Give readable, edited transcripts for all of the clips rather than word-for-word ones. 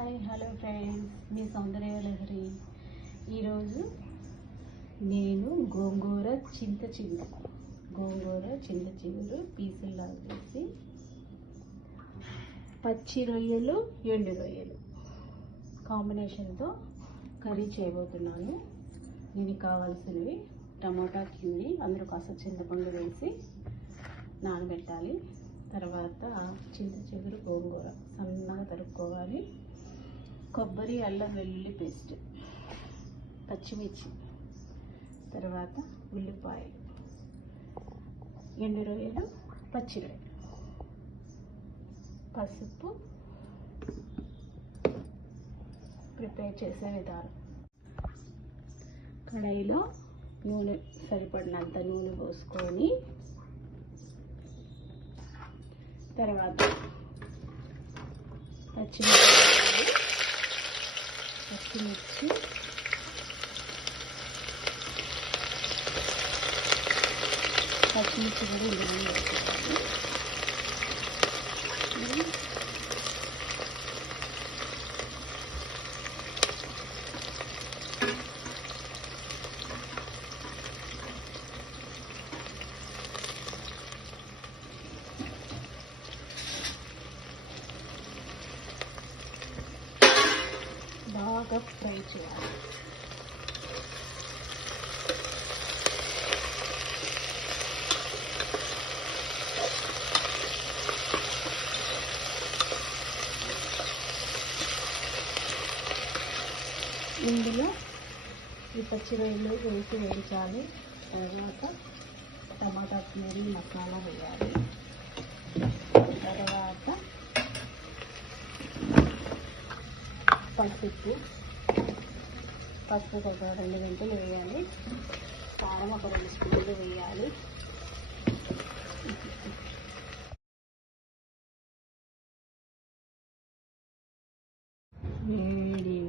Hi hello friends, మీ సౌందర్య లహరి. ఈరోజు నేను గోంగూర చింత చిగురు పీసుల్లాగా చేసి పచ్చి రొయ్యలు ఎండు రొయ్యలు కాంబినేషన్తో కర్రీ చేయబోతున్నాను. దీనికి కావాల్సినవి టమోటా కింది, అందులో కాస్త చింతపండు వేసి నానబెట్టాలి. తర్వాత చింత చిగురు గోంగూర సన్నగా తరుక్కోవాలి. కొబ్బరి అల్లం వెల్లుల్లి పేస్ట్, పచ్చిమిర్చి, తర్వాత ఉల్లిపాయలు, ఎండు రొయ్యలు, పచ్చి రొయ్యలు, పసుపు. ప్రిపేర్ చేసే విధానం: కడాయిలో నూనె సరిపడినంత నూనె పోసుకొని, తర్వాత పచ్చిమిర్చి కూడా ఇందులో వేసుకోవాలి. బాగా ఫ్రై చేయాలి. ఇందులో ఈ పచ్చి రొయ్యలు వేసి వేయించాలి. తర్వాత టమాటా ప్యూరీ మసాలా వేయాలి. తర్వాత పసుపు ఒక 2 గంటలు వేయాలి. కారం ఒక 2 స్పూన్లు వేయాలి.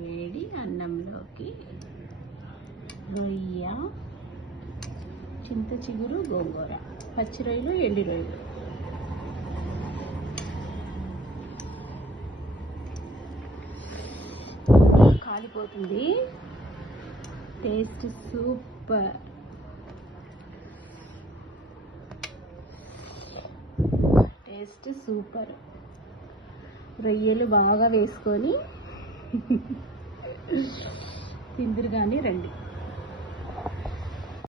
వేడి అన్నంలోకి రొయ్య, చింత చిగురు గోంగూర, పచ్చి రొయ్యలు, ఎండి రొయ్యలు. కాలిపోతుంది. Taste super. రొయ్యలు బాగా వేసుకొని తిందురు కానీ రండి.